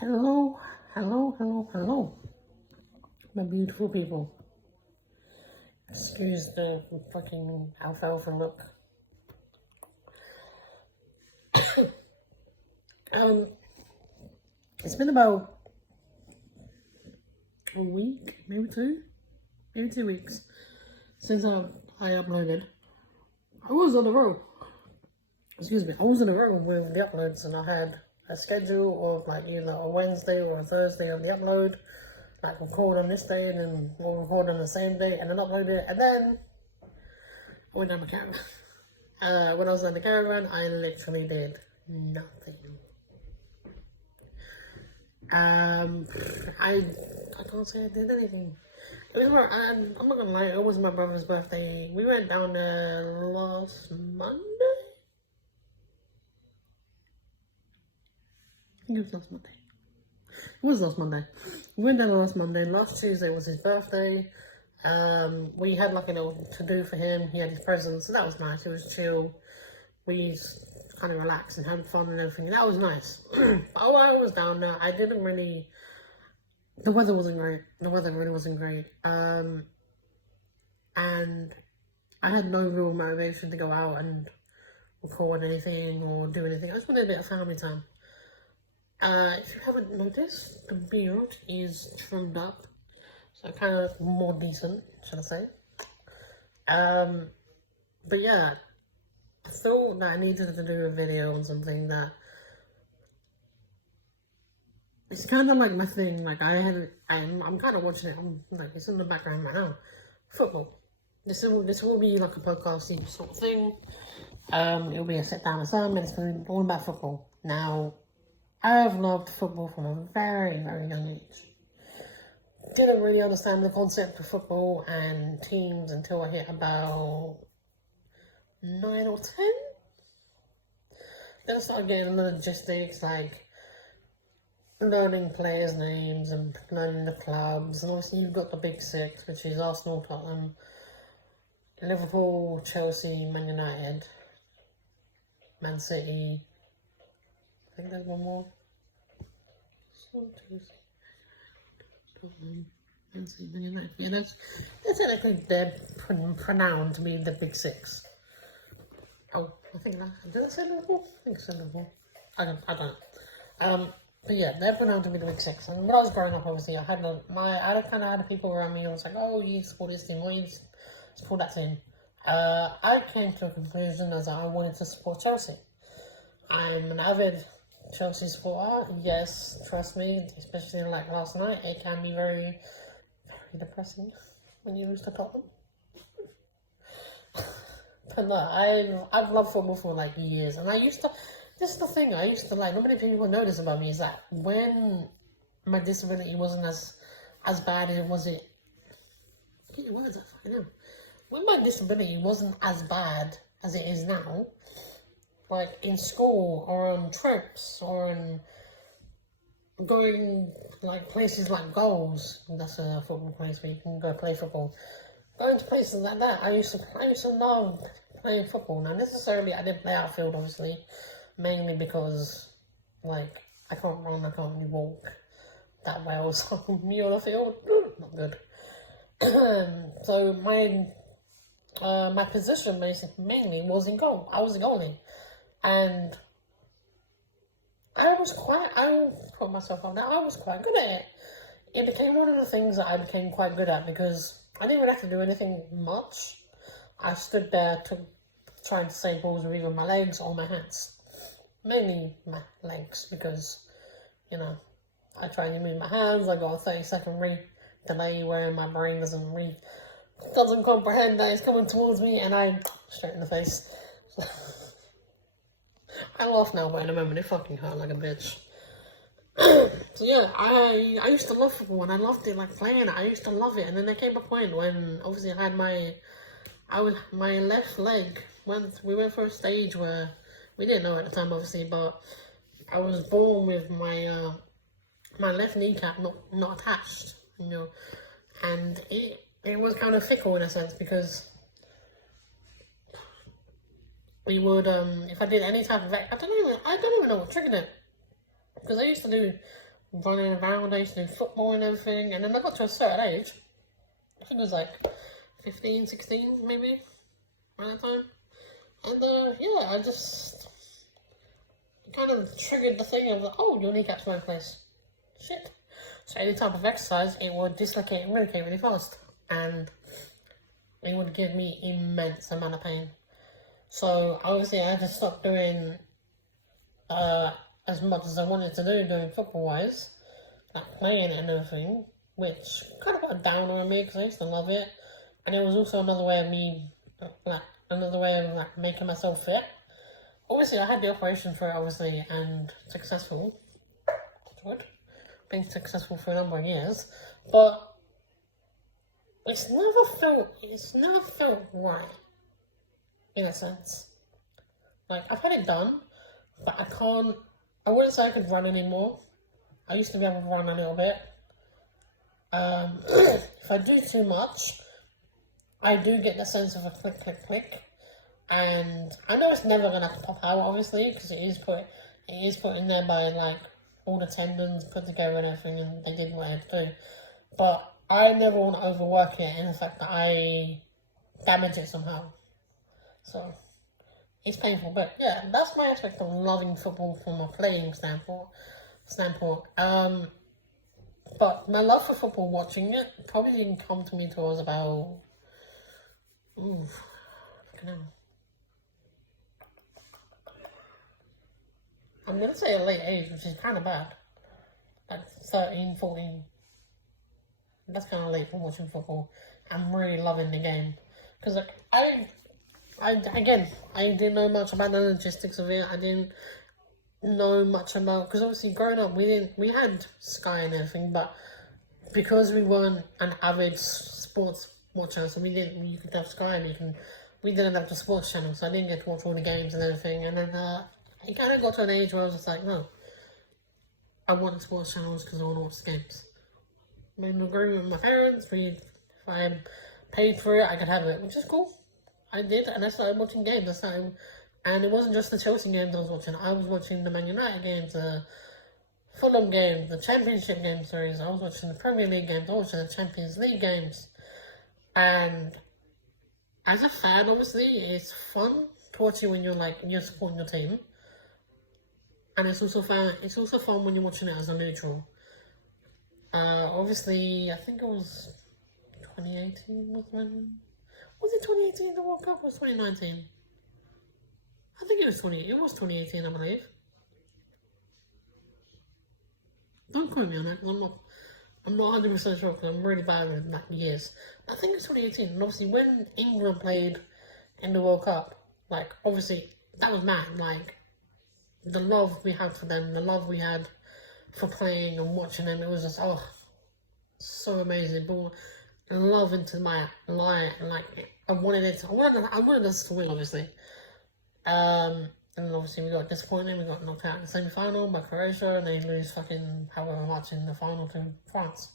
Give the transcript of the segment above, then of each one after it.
Hello, hello, my beautiful people. Excuse the fucking alfalfa look. Um, it's been about a week, maybe 2 weeks since I uploaded. I was on the road. Excuse me, I was on the road with the uploads, and I had a schedule of like either a Wednesday or a Thursday of the upload. Like record on this day and then we'll record on the same day and then upload it, and then I went down the caravan. When I was in the caravan, I literally did nothing. I can't say I did anything. It was I'm not gonna lie, it was my brother's birthday. We went down there last Monday. I think it was last Monday. It was last Monday. We went down last Monday. Last Tuesday was his birthday. We had like a little to-do for him. He had his presents, so that was nice. It was chill. We kind of relaxed and had fun and everything. That was nice. While I was down there, I didn't really... The weather wasn't great. The weather really wasn't great. And I had no real motivation to go out and record anything or do anything. I just wanted a bit of family time. If you haven't noticed, the beard is trimmed up, so kind of more decent, should I say. But yeah, I thought that I needed to do a video on something that it's kind of like my thing. Like I'm kind of watching it. I'm like, it's in the background right now. Football. This will be like a podcasty sort of thing. It'll be a sit down with Sam, and it's going to be all about football. Now, I've loved football from a very, very young age. Didn't really understand the concept of football and teams until I hit about 9 or 10. Then I started getting the logistics, like learning players' names and learning the clubs. And obviously you've got the big six, which is Arsenal, Tottenham, Liverpool, Chelsea, Man United, Man City. I think there's one more. Yeah, that's technically they're pronounced to be the big six. Oh, I think that, did I say Liverpool? I think I said Liverpool. I don't know. But yeah, they're pronounced to be the big six. And when I was growing up, obviously, I kind of had people around me who was like, oh, you support this team, or you support that team. I came to a conclusion as I wanted to support Chelsea. I'm an avid Chelsea supporter. Yes, trust me, especially like last night, it can be very, very depressing when you lose to Tottenham. But no, I've loved football for like years, and this is the thing, not many people notice about me is that when my disability wasn't as bad as it was when my disability wasn't as bad as it is now, like in school or on trips or on going like places like Goals, that's a football place where you can go play football. Going to places like that, I used to love playing football. Now necessarily I didn't play outfield, obviously, mainly because like I can't run, I can't really walk that well, so me on the field, not good. So my position mainly was in goal. I was a goalie. And I put myself on that, I was quite good at it. It became one of the things that I became quite good at because I didn't really have to do anything much. I stood there trying to save balls with either my legs or my hands. Mainly my legs because, you know, I try to move my hands, I got a 30-second delay where my brain doesn't comprehend that it's coming towards me, and I straight in the face. I laugh now, but in a moment it fucking hurt like a bitch. So yeah, I used to love football and I loved it, like playing it. I used to love it, and then there came a point when obviously I had my left leg. We went for a stage where we didn't know at the time, obviously, but I was born with my my left kneecap not attached, you know, and it was kind of fickle in a sense because we would if I did any type of I don't even know what triggered it, because I used to do running around. I used to do football and everything, and then I got to a certain age. I think it was like 15, 16 maybe, around that time. And yeah, I just kind of triggered the thing of, oh, your kneecap's my place. Shit. So any type of exercise, it would dislocate and relocate really fast. And it would give me immense amount of pain. So obviously I had to stop doing as much as I wanted to do doing football-wise, like playing and everything, which kind of got down on me because I used to love it. And it was also another way of me, making myself fit. Obviously, I had the operation for it, obviously, and successful. Been successful for a number of years, but it's never felt right, in a sense. Like, I've had it done, but I wouldn't say I could run anymore. I used to be able to run a little bit. If I do too much, I do get the sense of a click, click, click. And I know it's never going to pop out, obviously, because it is put in there by, like, all the tendons put together and everything, and they did what they had to do. But I never want to overwork it in the fact that I damage it somehow. So, it's painful. But, yeah, that's my aspect of loving football from a playing standpoint. But my love for football, watching it, probably didn't come to me till I was about... I'm going to say a late age, which is kind of bad. Like 13, 14. That's kind of late for watching football. I'm really loving the game. Because, like, I didn't know much about the logistics of it. I didn't know much about... Because, obviously, growing up, we had Sky and everything, but because we weren't an avid sports watcher, so you could have Sky and we didn't have the sports channel, so I didn't get to watch all the games and everything. And then, it kind of got to an age where I was just like, no, I want the sports channels because I want to watch the games. I'm in agreement with my parents. If I paid for it, I could have it, which is cool. I did, and I started watching games. And it wasn't just the Chelsea games I was watching. I was watching the Man United games, the Fulham games, the Championship game series. I was watching the Premier League games. I was watching the Champions League games. And as a fan, obviously, it's fun to watch it when you're supporting your team. And it's also fun when you're watching it as a neutral. Obviously, I think it was 2018 was it 2018 the World Cup or was 2019? I think it was 2018, I believe. Don't quote me on it, because I'm not 100% sure, because I'm really bad with years. I think it's 2018, and obviously when England played in the World Cup, like, obviously, that was mad, like, the love we had for them, the love we had for playing and watching them, it was just, so amazing. But love into my life, like, I wanted us to win, obviously. And then obviously we got disappointed, we got knocked out in the semi-final by Croatia, and they lose fucking however much in the final to France.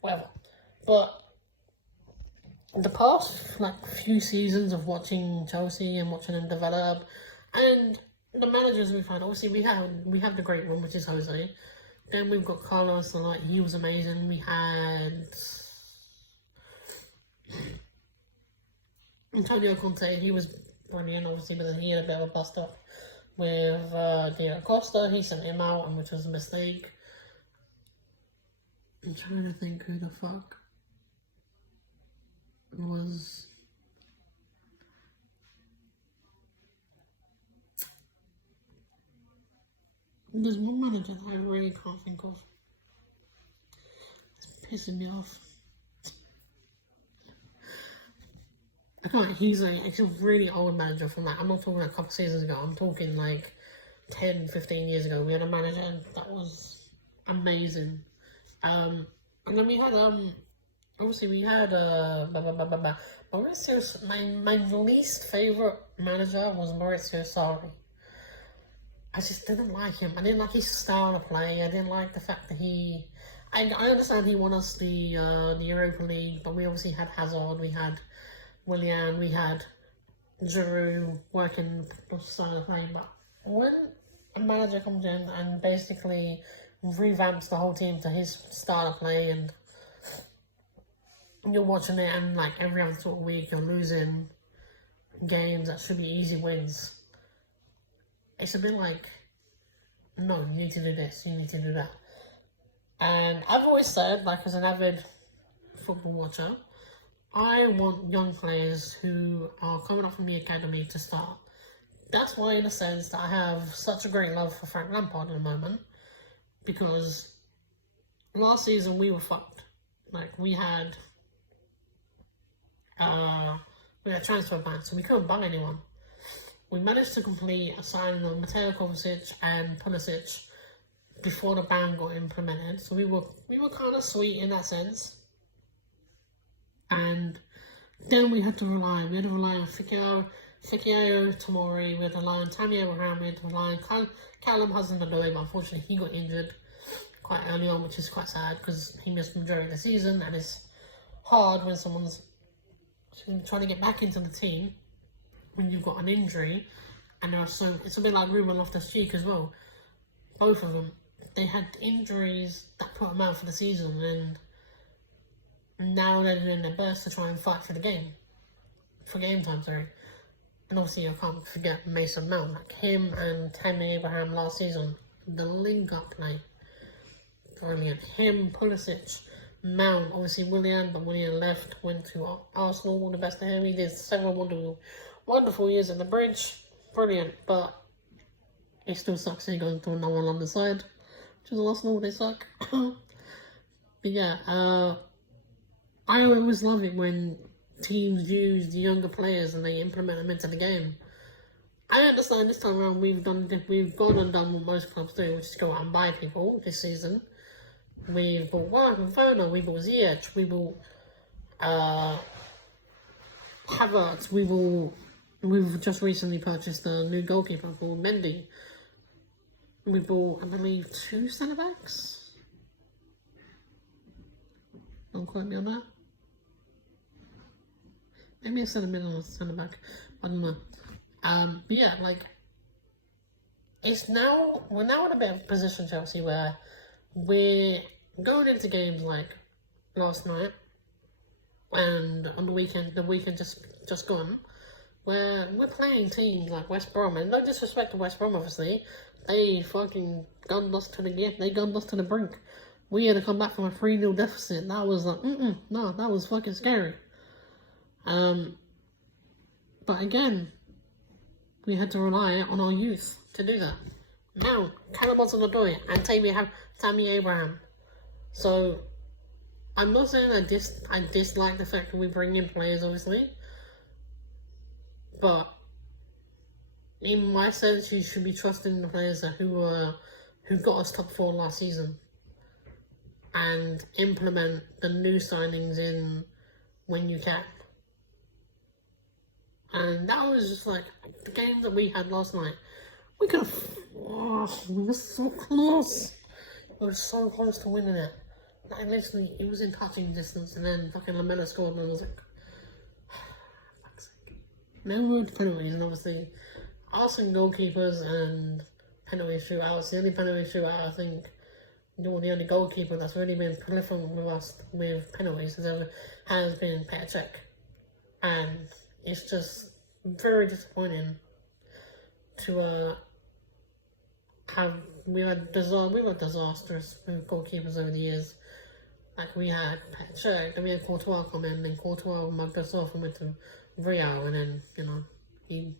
Whatever. But the past, few seasons of watching Chelsea and watching them develop, and the managers we've had, obviously we have the great one, which is Jose. Then we've got Carlos, and he was amazing. We had Antonio Conte, he was brilliant, obviously, but then he had a bit of a bust up with Diego Costa. He sent him out, which was a mistake. I'm trying to think who the fuck was... There's one manager that I really can't think of. It's pissing me off. I can't, he's a really old manager from I'm not talking a couple of seasons ago, I'm talking 10, 15 years ago. We had a manager that was amazing. And then we had, obviously we had, Maurizio, my least favourite manager was Maurizio Sarri. I just didn't like him. I didn't like his style of play. I didn't like the fact that I understand he won us the Europa League, but we obviously had Hazard, we had Willian, we had Giroud working style of play. But when a manager comes in and basically revamps the whole team to his style of play, and you're watching it, and like every other sort of week, you're losing games that should be easy wins. It's a bit like, no, you need to do this, you need to do that. And I've always said, like, as an avid football watcher, I want young players who are coming up from the academy to start. That's why, in a sense, that I have such a great love for Frank Lampard at the moment, because last season we were fucked. Like, we had transfer bans, so we couldn't buy anyone. We managed to complete a signing of Mateo Kovacic and Pulisic before the ban got implemented, so we were kind of sweet in that sense. And then we had to rely on Fikayo Tomori, we had to rely on Tammy Abraham, we had to rely on Callum Hudson-Odoi, but unfortunately he got injured quite early on, which is quite sad because he missed the majority of the season, and it's hard when someone's trying to get back into the team when you've got an injury. And it's a bit like Ruben Loftus-Cheek as well. Both of them, they had injuries that put them out for the season, and now they're doing their best to try and fight for game time, sorry. And obviously I can't forget Mason Mount, like him and Tammy Abraham last season, the link-up play, brilliant. Him, Pulisic, Mount, obviously Willian, but Willian left, went to Arsenal, all the best to him. He did several wonderful years in the Bridge, brilliant, but he still sucks. He goes to another one on the side, which is Arsenal, they suck. But yeah, I always love it when teams use the younger players and they implement them into the game. I understand this time around we've gone and done what most clubs do, which is go out and buy people this season. We've bought Werner, we bought Ziyech, we bought Havertz, we've just recently purchased a new goalkeeper called Mendy. We bought, I believe, 2 centre-backs. Don't quote me on that. Maybe a centre-back, I don't know. But yeah, like, we're now in a bit of a position, Chelsea, where we're going into games like last night and on the weekend just gone, where we're playing teams like West Brom, and no disrespect to West Brom, obviously, they fucking gunned us to the brink. We had to come back from a 3-0 deficit. That was like, no, that was fucking scary. But again, we had to rely on our youth to do that. Now, Callum Hudson-Odoi and Tammy Abraham. So, I'm not saying I dislike the fact that we bring in players, obviously. But, in my sense, you should be trusting the players who got us top 4 last season. And implement the new signings in when you can. And that was just like the game that we had last night. We could have. Oh, we were so close. We were so close to winning it. Like, literally, it was in touching distance, and then fucking Lamela scored, and I was like, fuck's sake. Then we were penalties, and obviously, Arsenal goalkeepers and penalty shootouts. The only penalty shootout, I think, the only goalkeeper that's really been prolific with us with penalties has been Petr Cech. And it's just very disappointing to we were disastrous with goalkeepers over the years. Like, we had Petr Cech, then we had Courtois come in, and Courtois mugged us off and went to Real, and then, he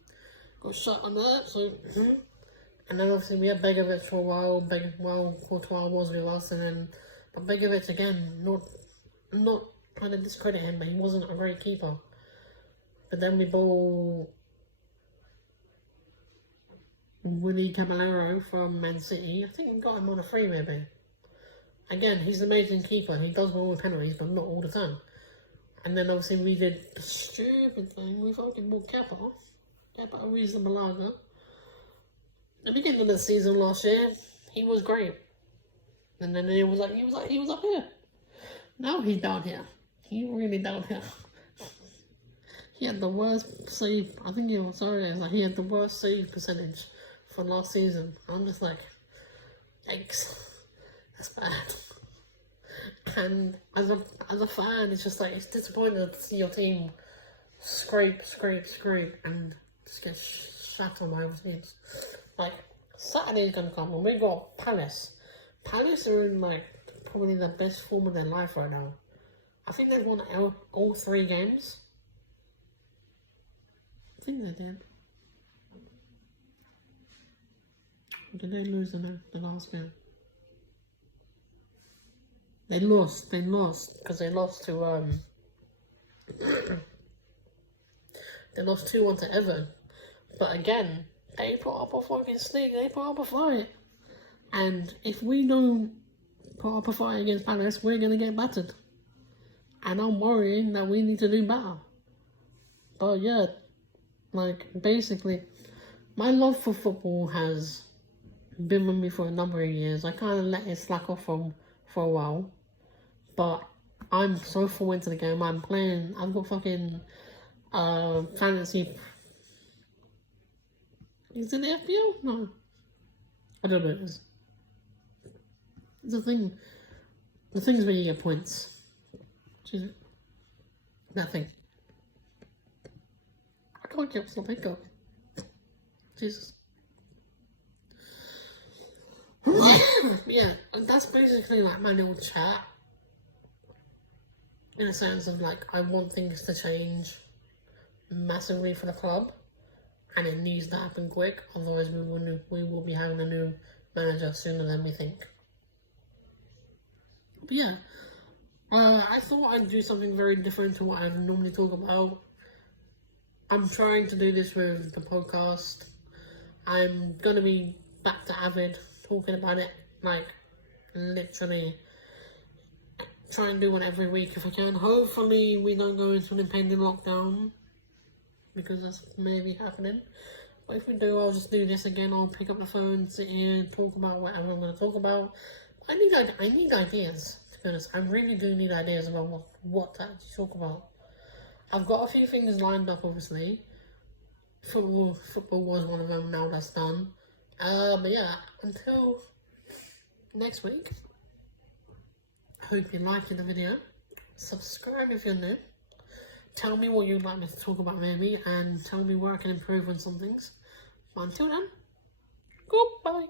got shot on that, so, And then obviously we had Begovic for a while, Courtois was with us, but Begovic again, not trying to discredit him, but he wasn't a great keeper. But then we bought Willy Caballero from Man City. I think we got him on a free, maybe. Again, he's an amazing keeper. He does well with penalties, but not all the time. And then obviously we did the stupid thing. We fucking bought Kepa Arrizabalaga. At the beginning of the season last year, he was great. And then he was up here. Now he's down here. He's really down here. He had the worst save. I think he had the worst save percentage for last season. I'm just like, yikes. It's bad. And as a fan, it's just like, it's disappointing to see your team scrape, and just get shattered by other teams. Like, Saturday's gonna come, and we got Palace. Palace are in, like, probably the best form of their life right now. I think they've won all 3 games. I think they did. Or did they lose the last game? They lost, because they lost to, they lost 2-1 to Everton. But again, they put up a fucking sneak, they put up a fight. And if we don't put up a fight against Palace, we're going to get battered. And I'm worrying that we need to do better. But yeah, like, basically, my love for football has been with me for a number of years. I kind of let it slack off for a while. But I'm so full into the game. I've got fucking fantasy. Is it the FPL? No. I don't know what it is. It's a thing. The thing is where you get points. Jesus. Nothing. I can't get something going. Jesus. Yeah, and that's basically like my little chat. In a sense of like, I want things to change massively for the club, and it needs to happen quick, otherwise we will be having a new manager sooner than we think. But yeah, I thought I'd do something very different to what I normally talk about. I'm trying to do this with the podcast. I'm gonna be back to Avid, talking about it, like, literally try and do one every week if I can. Hopefully we don't go into an impending lockdown, because that's maybe happening. But if we do, I'll just do this again. I'll pick up the phone, sit here, talk about whatever I'm going to talk about. I need ideas, to be honest. I really do need ideas about what to actually talk about. I've got a few things lined up, obviously. Football was one of them, now that's done. But yeah, until next week, I hope you're liking the video. Subscribe if you're new. Tell me what you'd like me to talk about maybe, and tell me where I can improve on some things. But until then, goodbye.